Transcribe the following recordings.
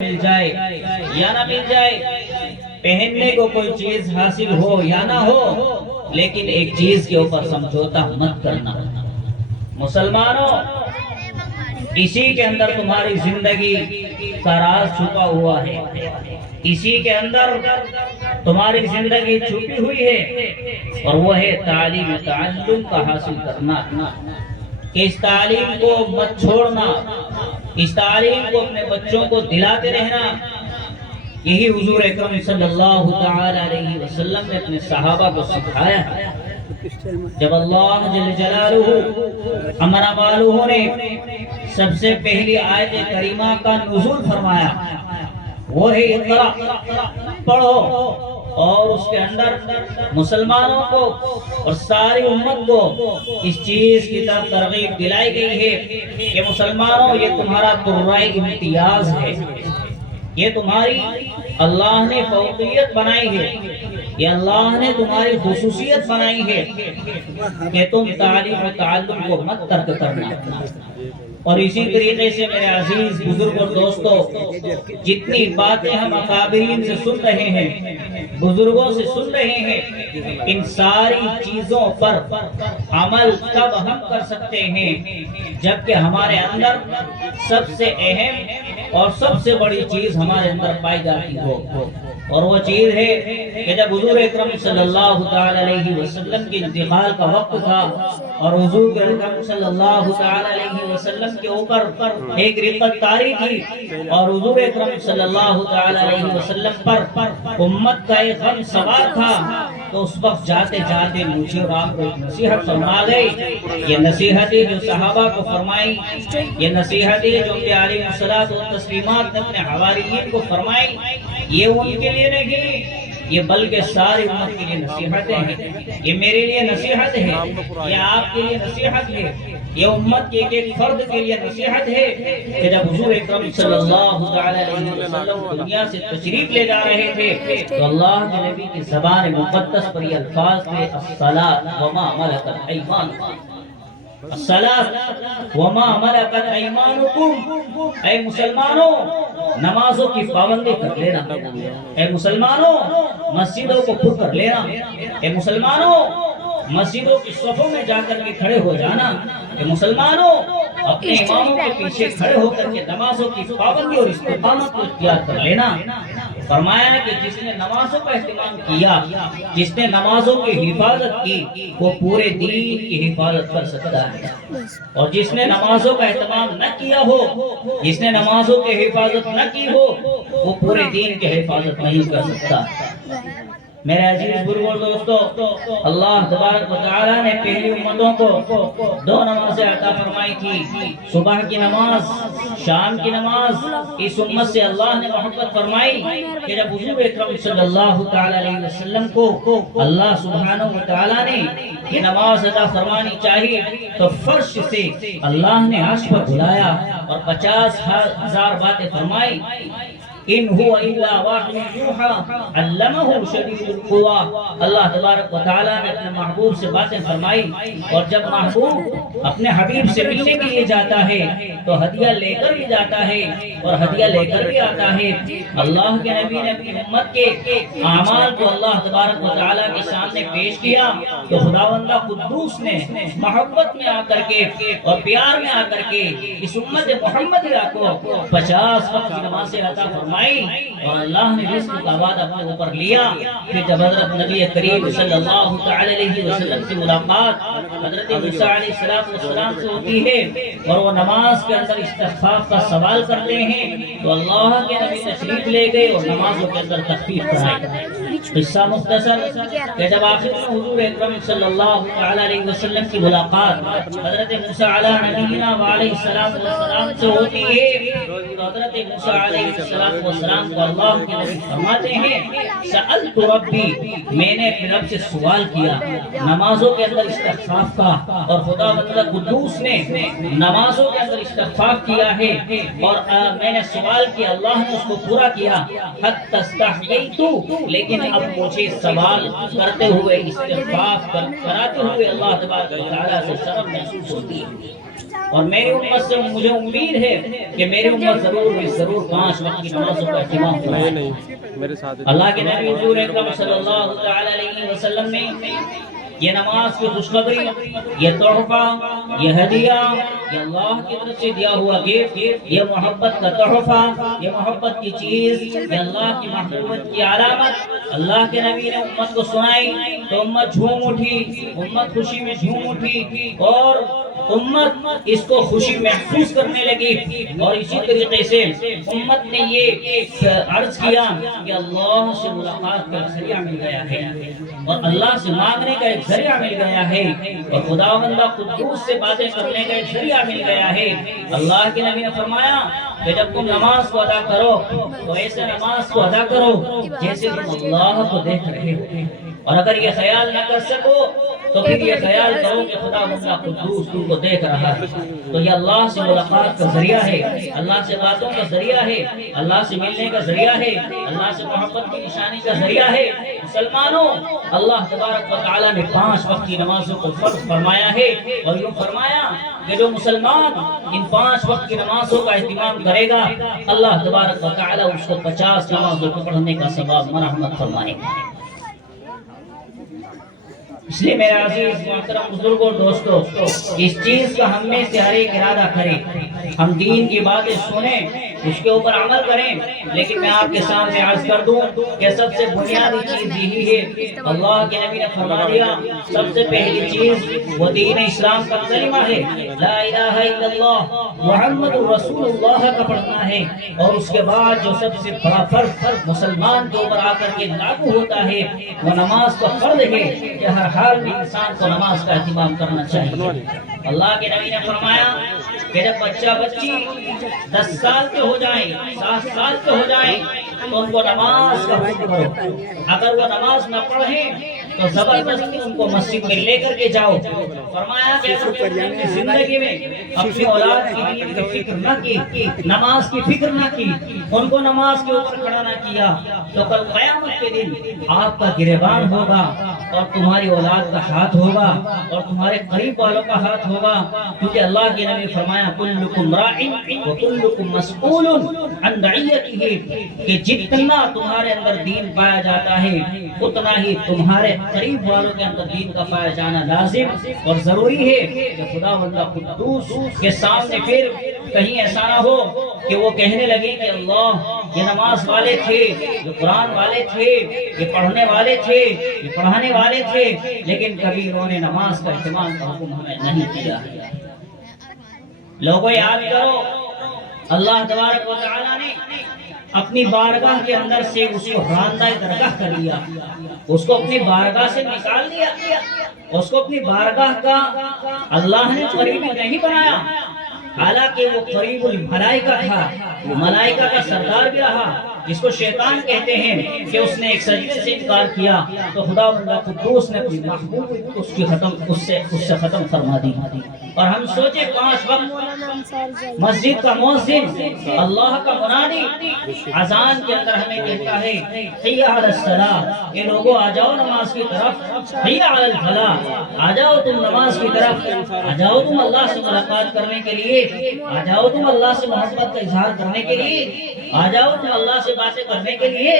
مل جائے یا نہ مل جائے، پہننے کو کوئی چیز حاصل ہو یا نہ ہو، لیکن ایک چیز کے اوپر سمجھوتا مت کرنا۔ مسلمانوں، اسی کے اندر تمہاری زندگی کا راز چھپا ہوا ہے، اسی کے اندر تمہاری زندگی چھپی ہوئی ہے، اور وہ ہے تعلیم و تعلم کا حاصل کرنا۔ اس تعلیم کو مت چھوڑنا، اس تعلیم کو اپنے بچوں کو دلاتے رہنا۔ یہی حضور اکرم صلی اللہ تعالی علیہ وسلم نے اپنے صحابہ کو سکھایا ہے۔ جب اللہ جل جلالہ امر والہ نے سب سے پہلی آیت کریمہ کا نزول فرمایا، وہ ہے اقرا، پڑھو، اور اس کے اندر مسلمانوں کو اور ساری امت کو اس چیز کی طرف ترغیب دلائی گئی ہے کہ مسلمانوں، یہ تمہارا ترائے امتیاز ہے، یہ تمہاری اللہ نے فوقیت بنائی ہے، یہ اللہ نے تمہاری خصوصیت بنائی ہے کہ تم تعلیم و تعلم کو مت ترک کرنا۔ اور اسی طریقے سے میرے عزیز بزرگ اور دوستو، جتنی باتیں ہم اکابرین سے سن رہے ہیں، بزرگوں سے سن رہے ہیں، ان ساری چیزوں پر عمل تب ہم کر سکتے ہیں جبکہ ہمارے اندر سب سے اہم اور سب سے بڑی چیز ہمارے اندر پائی جاتی ہو، اور وہ چیز ہے کہ جب حضور اکرم صلی اللہ تعالی علیہ وسلم کے انتقال کا وقت تھا، اور حضور اکرم صلی اللہ تعالی علیہ وسلم کے اوپر ایک رقت طاری تھی، اور حضور اکرم صلی اللہ تعالی علیہ وسلم پر امت کا ایک غم سوار تھا، تو اس وقت جاتے جاتے مجھے اور آپ کو ایک نصیحت فرما گئی۔ یہ نصیحتیں جو صحابہ کو فرمائی، یہ نصیحتیں جو پیاری الصلاۃ والتسلیمات نے اپنے حواریین کو فرمائی، یہ ان کے لیے نہیں، یہ بلکہ ساری امت کے لیے نصیحتیں ہیں، یہ میرے لیے نصیحت ہے، یہ آپ کے لیے نصیحت ہے، یہ امت کے ایک ایک فرد کے لیے نصیحت ہے کہ جب حضور اکرم صلی اللہ علیہ وسلم دنیا سے تشریف لے جا رہے تھے تو اللہ کے نبی کی زبان مقدس پر یہ الفاظ تھے، الصلاۃ وما ملکت ایمانکم، الصلاۃ وما ملکت ایمانکم، اے مسلمانوں نمازوں کی پابندی کر لینا، اے مسلمانوں مسجدوں کو پر کر لینا، اے مسلمانوں مسجدوں کی صفوں میں جا کر کے کھڑے ہو جانا، اے مسلمانوں اپنے اماموں کے پیچھے کھڑے ہو کر کے نمازوں کی پابندی اور استقامت کو اختیار کر لینا۔ فرمایا کہ جس نے نمازوں کا اہتمام کیا، جس نے نمازوں کی حفاظت کی، وہ پورے دین کی حفاظت کر سکتا ہے، اور جس نے نمازوں کا اہتمام نہ کیا ہو، جس نے نمازوں کی حفاظت نہ کی ہو، وہ پورے دین کی حفاظت نہیں کر سکتا۔ میرے عزیز بزرگوں دوستو، اللہ تبارک و تعالیٰ نے پہلی امتوں کو دو نمازیں عطا فرمائی تھی، صبح کی نماز، شام کی نماز۔ اس امت سے اللہ نے محبت فرمائی کہ جب حضور اکرم صلی اللہ تعالی علیہ وسلم کو اللہ سبحانہ و تعالیٰ نے یہ نماز عطا فرمانی چاہیے تو فرش سے اللہ نے عرش پر بلایا اور 50,000 باتیں فرمائی۔ ان هو الا واحد يوحى علمه شدید القوى، اللہ تبارک و تعالیٰ نے اپنے محبوب سے باتیں فرمائی، اور جب محبوب اپنے حبیب سے ملنے کے لیے جاتا ہے تو ہدیہ لے کر بھی جاتا ہے اور ہدیہ لے کر بھی آتا ہے۔ اللہ کے نبی نے اپنی امت کے اعمال کو اللہ تبارک و تعالیٰ کے سامنے پیش کیا تو خداوند قدوس نے محبت میں آ کر کے اور پیار میں آ کر کے اس امت محمدیہ کو 50 وقت کی نمازیں عطا فرمائی، اور اللہ نے رزق کا وعدہ اپنے اوپر لیا۔ پھر جب حضرت نبی کریم صلی اللہ تعالی علیہ وسلم سے ملاقات حضرت موسیٰ علیہ السلام سے ہوتی ہے اور وہ نماز کے اندر استخفاف کا سوال کرتے ہیں تو اللہ کے نبی تشریف لے گئے اور نمازوں کے اندر تخفیف کرائی۔ قصہ مختصر کہ جب آخر میں حضور اکرم صلی اللہ تعالی علیہ وسلم کی ملاقات حضرت موسیٰ علیہ نبینا وعلیہ السلام سے ہوتی ہے تو حضرت موسیٰ علیہ السلام کو اللہ کے نبی فرماتے ہیں، سألت ربی، میں نے اپنے رب سے سوال کیا نمازوں کے اندر استغفار کا، اور خدا مطلب قدوس نے نمازوں کے اندر استغفار کیا ہے اور میں نے سوال کیا، اللہ نے اس کو پورا کیا، حتی استحییت، لیکن اب مجھے سوال کرتے ہوئے استغفار کراتے ہوئے اللہ تبارک و تعالیٰ سے شرم محسوس ہوتی ہے۔ اور میری امت سے مجھے امید ہے کہ میری امت ضرور 5 وقت کی نمازوں کا اہتمام کرے. اللہ کے نبی حضور اکرم صلی اللہ تعالی علیہ وسلم نے یہ نماز کی خوشخبری، یہ تحفہ، یہ ہدیہ، یہ اللہ کی طرف سے دیا ہوا گفٹ، یہ محبت کا تحفہ، یہ محبت کی چیز، یہ اللہ کی محبت کی علامت اللہ کے نبی نے امت کو سنائی تو امت جھوم اٹھی، امت خوشی میں جھوم اٹھی اور امت اس کو خوشی محسوس کرنے لگی. اور اسی طریقے سے امت نے یہ عرض کیا کہ اللہ سے ملاقات کا ذریعہ مل گیا ہے اور اللہ سے مانگنے کا ایک ذریعہ مل گیا ہے اور خداوند قدوس سے باتیں کرنے کا ایک ذریعہ مل گیا ہے. اللہ کے نبی نے فرمایا کہ جب تم نماز کو ادا کرو تو ایسے نماز کو ادا کرو جیسے تم اللہ کو دیکھ رہے ہو، اور اگر یہ خیال نہ کر سکو تو پھر یہ خیال کرو کہ خدا بندہ قدوس تم کو دیکھ رہا ہے. تو یہ اللہ سے ملاقات کا ذریعہ ہے، اللہ سے باتوں کا ذریعہ ہے، اللہ سے ملنے کا ذریعہ ہے، اللہ سے محبت کی نشانی کا ذریعہ ہے. مسلمانوں، اللہ تبارک و تعالیٰ نے 5 وقت کی نمازوں کو فرض فرمایا ہے اور یوں فرمایا کہ جو مسلمان ان 5 وقت کی نمازوں کا اہتمام کرے گا اللہ تبارک و تعالیٰ اس کو 50 نمازوں کو پڑھنے کا ثواب مرحمت فرمائے گا. اس لیے میرے عزیز محترم بزرگوں دوستو، اس چیز کا ہم میں سے ہر ایک ارادہ کریں، ہم دین کی باتیں سنیں، اس کے اوپر عمل کریں. لیکن میں آپ کے سامنے عرض کر دوں کہ سب سے بنیادی چیز یہی ہے. اللہ کے نبی نے فرما دیا سب سے پہلی چیز وہ دین اسلام کا کلمہ ہے، لا الہ الا اللہ محمد رسول اللہ کا پڑھنا ہے. اور اس کے بعد جو سب سے بڑا فرض مسلمان کے اوپر آ کر کے لاگو ہوتا ہے وہ نماز کا فرض ہے کہ ہر حال میں انسان کو نماز کا اہتمام کرنا چاہیے. اللہ کے نبی نے فرمایا کہ جب بچہ بچی 10 سال کے ہو جائیں، 7 سال کے ہو جائیں تو ان کو نماز کا حکم کرو. اگر وہ نماز نہ پڑھیں تو زبردستی ان کو مسجد میں لے کر کے جاؤ. فرمایا کہ اپنی زندگی میں اپنی اولاد کی دین کی فکر نہ کی، نماز کی فکر نہ کی، ان کو نماز کے اوپر کھڑا نہ کیا تو کل قیامت کے دن آپ کا گریبان ہوگا اور تمہاری اولاد کا ہاتھ ہوگا اور تمہارے قریب والوں کا ہاتھ ہوگا. کیونکہ اللہ کے نبی نے فرمایا کلکم راع وکلکم مسئول عن رعیتہ، کہ جتنا تمہارے اندر دین پایا جاتا ہے اتنا ہی تمہارے قریب والوں کے اندر دین کا پایا جانا لازم اور ضروری ہے. کہ خدا بندہ قدوس کے سامنے پھر کہیں ایسا نہ ہو کہ وہ کہنے لگے کہ اللہ یہ نماز والے تھے، یہ قرآن والے تھے، یہ پڑھنے والے تھے، یہ پڑھانے والے تھے، لیکن کبھی انہوں نے نماز کا اہتمام کا حکم ہمیں نہیں کیا. لوگوں یاد کرو اللہ تبارک و تعالیٰ نے اپنی بارگاہ کے اندر سے اس کو راندہ درگاہ کر لیا، اس کو اپنی بارگاہ سے نکال دیا، اس کو اپنی بارگاہ کا اللہ نے قریب نہیں بنایا. حالانکہ وہ قریب الملائکہ تھا، ملائکہ کا سردار بھی رہا، جس کو شیطان کہتے ہیں کہ اس نے ایک سجدے سے انکار کیا تو خدا قدوس نے اپنی محبوب اس سے ختم فرما دی. اور ہم سوچے 5 وقت مسجد کا مؤذن، اللہ کا منادی اذان کے اندر ہمیں کہتا ہے حی علی الصلاۃ، یہ لوگوں آ جاؤ نماز کی طرف، حی علی الفلاح، آ جاؤ تم نماز کی طرف، آ جاؤ تم اللہ سے ملاقات کرنے کے لیے، آ جاؤ تم اللہ سے محبت کا اظہار کرنے کے لیے، آ جاؤ تم اللہ سے باتیں کرنے کے لیے،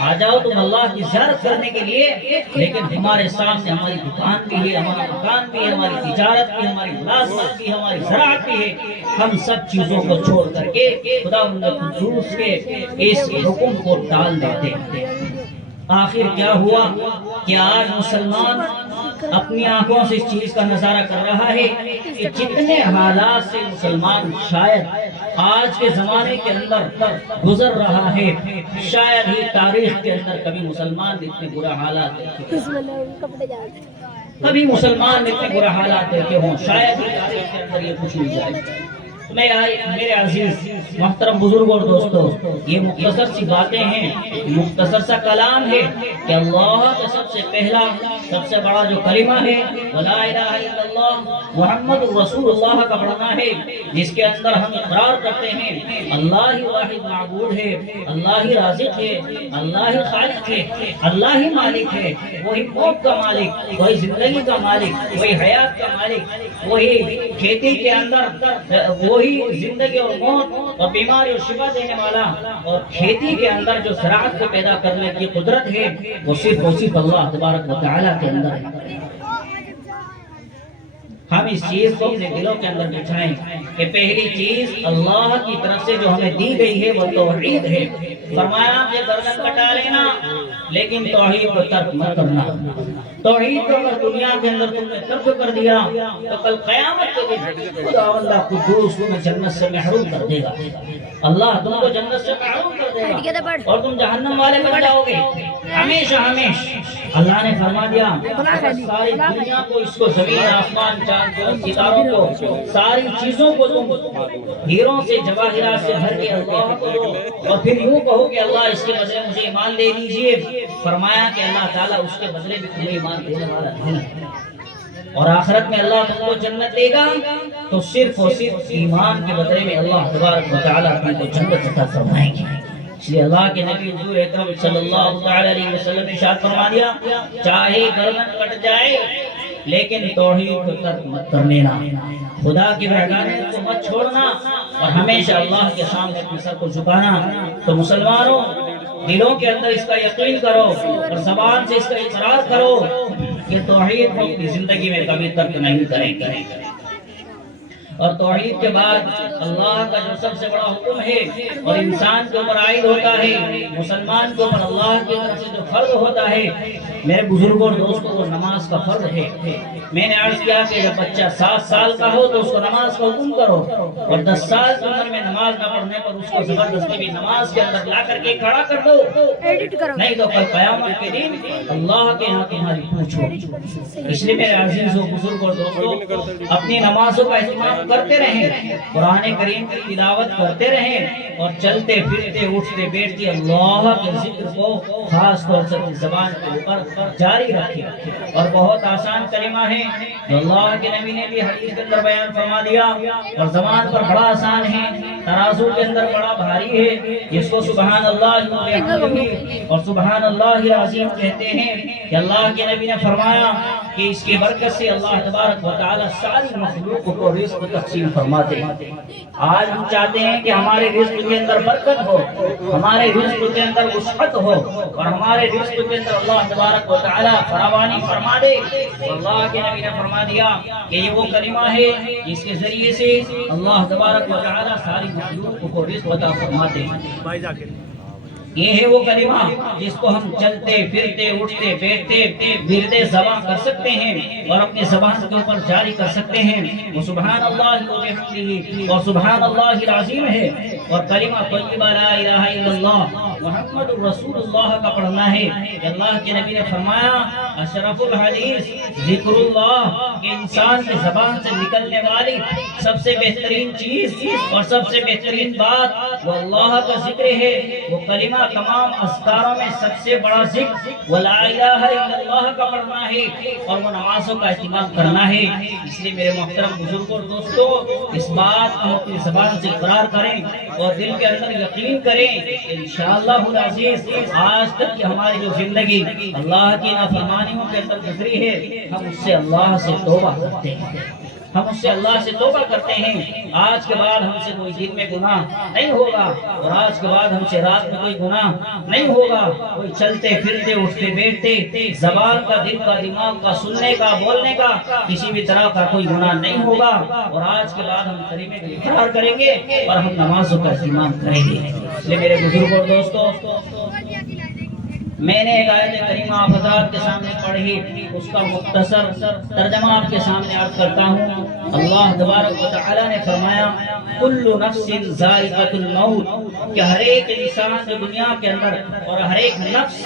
آ جاؤ تم اللہ کی زیارت کرنے کے لیے. لیکن ہمارے سامنے ہماری دکان بھی ہے، ہمارا مکان بھی ہے، ہماری تجارت بھی، ہماری ملازمت بھی، ہماری زراعت بھی ہے. ہم سب چیزوں کو چھوڑ کر کے خدا قدوس کے اس حکم کو ٹال دیتے ہیں. آخر کیا ہوا کہ آج مسلمان اپنی آنکھوں سے اس چیز کا نظارہ کر رہا ہے کہ جتنے حالات سے مسلمان شاید آج کے زمانے کے اندر گزر رہا ہے، شاید ہی تاریخ کے اندر کبھی مسلمان اتنے برا حالات برا حالات دیکھے ہوں، شاید ہی تاریخ کے اندر یہ کچھ نہیں جائے. میرے عزیز محترم بزرگ اور دوستو، یہ مختصر سی باتیں ہیں، مختصر سا کلام ہے کہ اللہ کا سب سے پہلا سب سے بڑا جو کلمہ ہے لا الہ الا اللہ محمد رسول اللہ کا پڑھنا ہے، جس کے اندر ہم اقرار کرتے ہیں اللہ ہی واحد معبود ہے، اللہ ہی رازق ہے، اللہ ہی خالق ہے، اللہ ہی مالک ہے، وہی موت کا مالک، وہی زندگی کا مالک، وہی حیات کا مالک، وہی کھیتی کے اندر وہی زندگی اور موت اور بیماری اور شفا دینے والا، اور کھیتی کے اندر جو زراعت کو پیدا کرنے کی قدرت ہے وہ صرف اور صرف اللہ تبارک و تعالیٰ کے اندر ہے۔ ہم اس چیز کو اپنے دلوں کے اندر بٹھائیں کہ پہلی چیز اللہ کی طرف سے جو ہمیں دی گئی ہے وہ توحید ہے۔ فرمایا کہ گردن کٹا لینا لیکن توحید کو ترک مت کرنا۔ توحید کو اگر دنیا کے اندر تم نے ترک کر دیا تو کل قیامت کے دن خداوند قدوس تمہیں جنت سے محروم کر دے گا۔ اللہ تم کو جنت سے محروم کر دے گا اور تم جہنم والے بن جاؤ گے ہمیشہ ہمیشہ۔ اللہ نے فرما دیا ساری دنیا کو، اس کو، زمین آسمان چاند ستاروں کو، ساری چیزوں کو تم ہیروں سے جواہرات سے بھر کے اللہ کو دو اور پھر یوں کہو کہ اللہ اس کے بدلے مجھے ایمان دے دیجئے۔ فرمایا کہ اللہ تعالیٰ اس کے بدلے بھی تمہیں ایمان دینے والا ہے، اور آخرت میں اللہ تم کو جنت دے گا تو صرف اور صرف ایمان کے بدلے میں اللہ تبارک و تعالیٰ تم کو جنت عطا فرمائیں گے۔ اس لیے اللہ کے نبی حضور اکرم صلی اللہ علیہ وسلم نے ارشاد فرما دیا چاہے گردن کٹ جائے لیکن توحید کو ترک مت کر لینا، خدا کی وحدانیت کو مت چھوڑنا اور ہمیشہ اللہ کے سامنے اپنے سر کو جھکانا۔ تو مسلمانوں دلوں کے اندر اس کا یقین کرو اور زبان سے اس کا اقرار کرو کہ توحید کو اپنی زندگی میں کبھی ترک نہیں کریں گے۔ اور توحید کے بعد اللہ کا جو سب سے بڑا حکم ہے اور انسان کے اوپر عائد ہوتا ہے، مسلمان کے اوپر اللہ کی طرف سے جو فرض ہوتا ہے، میرے بزرگوں اور دوستوں، وہ نماز کا فرض ہے۔ میں نے عرض کیا کہ جب بچہ 7 سال کا ہو تو اس کو نماز کا حکم کرو، اور 10 سال کی عمر میں نماز نہ پڑھنے پر اس کو زبردستی بھی نماز کے اندر لا کر کے کھڑا کر دو، نہیں تو کل قیامت کے دن اللہ کے ہاں تمہاری پوچھ ہوگی۔ اس لیے میرے عزیز و بزرگ اور دوستوں، اپنی نمازوں کا اہتمام کرتے رہیں، قرآن کریم کی تلاوت کرتے رہیں، اور چلتے پھرتے اٹھتے بیٹھتے اللہ کے ذکر کو خاص طور سے زبان کے اوپر جاری رکھیں۔ اور بہت آسان کلمہ ہے جو اللہ کے نبی نے بھی حدیث کے اندر بیان فرما دیا، اور زبان پر بڑا آسان ہے، ترازو کے اندر بڑا بھاری ہے، جس کو سبحان اللہ اور سبحان اللہ العظیم کہتے ہیں کہ اللہ کے نبی نے فرمایا کہ اس کی برکت سے اللہ تبارک و تعالی ساری مخلوق کو رزق تقسیم فرماتے ہیں۔ آج ہم چاہتے ہیں کہ ہمارے رزق کے اندر برکت ہو، ہمارے رزق کے اندر وسعت ہو، اور ہمارے رزق کے اندر اللہ تبارک و تعالی فراوانی فرما دے۔ اللہ کے نبی نے فرما دیا کہ یہ وہ کلمہ ہے جس کے ذریعے سے اللہ تبارک و تعالی ساری مخلوق کو رزق عطا فرماتے ہیں۔ یہ ہے وہ کلمہ جس کو ہم چلتے پھرتے اٹھتے بیٹھتے ورد زبان کر سکتے ہیں اور اپنے زبان کے اوپر جاری کر سکتے ہیں۔ وہ سبحان اللہ و بحمدہ اور سبحان اللہ العظیم ہے، اور کلمہ طیبہ لا الہ الا اللہ محمد رسول اللہ کا پڑھنا ہے۔ اللہ کے نبی نے فرمایا اشرف الحدیث ذکر اللہ، کہ انسان کے زبان سے نکلنے والی سب سے بہترین چیز اور سب سے بہترین بات وہ اللہ کا ذکر ہے۔ وہ کلمہ تمام اذکاروں میں سب سے بڑا ذکر وہ لا الہ الا اللہ کا پڑھنا ہے، اور وہ نمازوں کا اہتمام کرنا ہے۔ اس لیے میرے محترم بزرگوں اور دوستوں، اس بات کو اپنی زبان سے اقرار کریں اور دل کے اندر یقین کریں کہ انشاءاللہ العزیز آج تک کی ہماری جو زندگی اللہ کی نافرمانیوں کے اندر گزری ہے، ہم اس سے اللہ سے توبہ کرتے ہیں، ہم اس سے اللہ سے توبہ کرتے ہیں۔ آج کے بعد ہم سے کوئی دن میں گناہ نہیں ہوگا، اور آج کے بعد ہم سے رات میں کوئی گناہ نہیں ہوگا۔ کوئی چلتے پھرتے اٹھتے بیٹھتے زبان کا، دل کا، دماغ کا، سننے کا، بولنے کا کسی بھی طرح کا کوئی گناہ نہیں ہوگا، اور آج کے بعد ہم کلمے کا اقرار کریں گے اور ہم نمازوں کا اہتمام کریں گے۔ اس لیے میرے بزرگوں اور دوستوں، میں نے ایک آیت کریمہ آپ حضرات کے سامنے پڑھی، اس کا مختصر ترجمہ آپ کے سامنے عرض کرتا ہوں۔ اللہ تبارک و تعالی نے فرمایا کل نفس ذائقۃ الموت، کہ ہر ایک انسان جو دنیا کے اندر اور ہر ایک نفس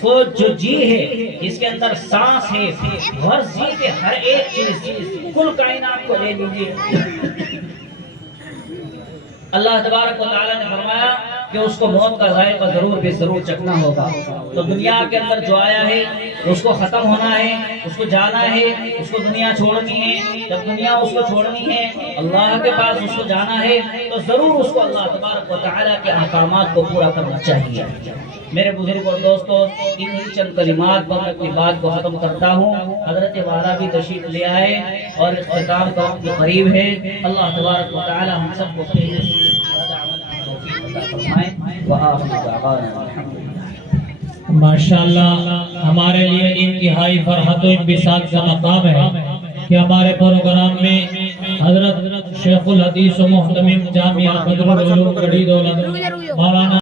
کو جو جی ہے، جس کے اندر سانس ہے، ہر جی کے ہر ایک چیز، کل کائنات کو لے لیجیے۔ اللہ تبارک و تعالی نے فرمایا کہ اس کو موت کا ذائقہ ضرور چکھنا ہوگا. تو دنیا کے اندر جو آیا ہے اس کو ختم ہونا ہے, اس کو جانا ہے, اس کو دنیا چھوڑنی ہے. جب دنیا اس کو چھوڑنی ہے, اللہ کے پاس اس کو جانا ہے, تو ضرور اس کو اللہ تبارک و تعالیٰ کے احکامات کو پورا کرنا چاہیے. میرے بزرگ اور دوستو, ان چند کلمات پر اپنی بات کو ختم کرتا ہوں. حضرت والا بھی تشریف لے آئے اور اختتام کا وقت قریب ہے. اللہ تبارک و تعالیٰ ہم سب کو ماشاءاللہ ہمارے لیے انتہائی فرحت و انبساط کا مقام ہے کہ ہمارے پروگرام میں حضرت شیخ الحدیث و محتمم جامعہ بدر العلوم گڑھی دولت مولانا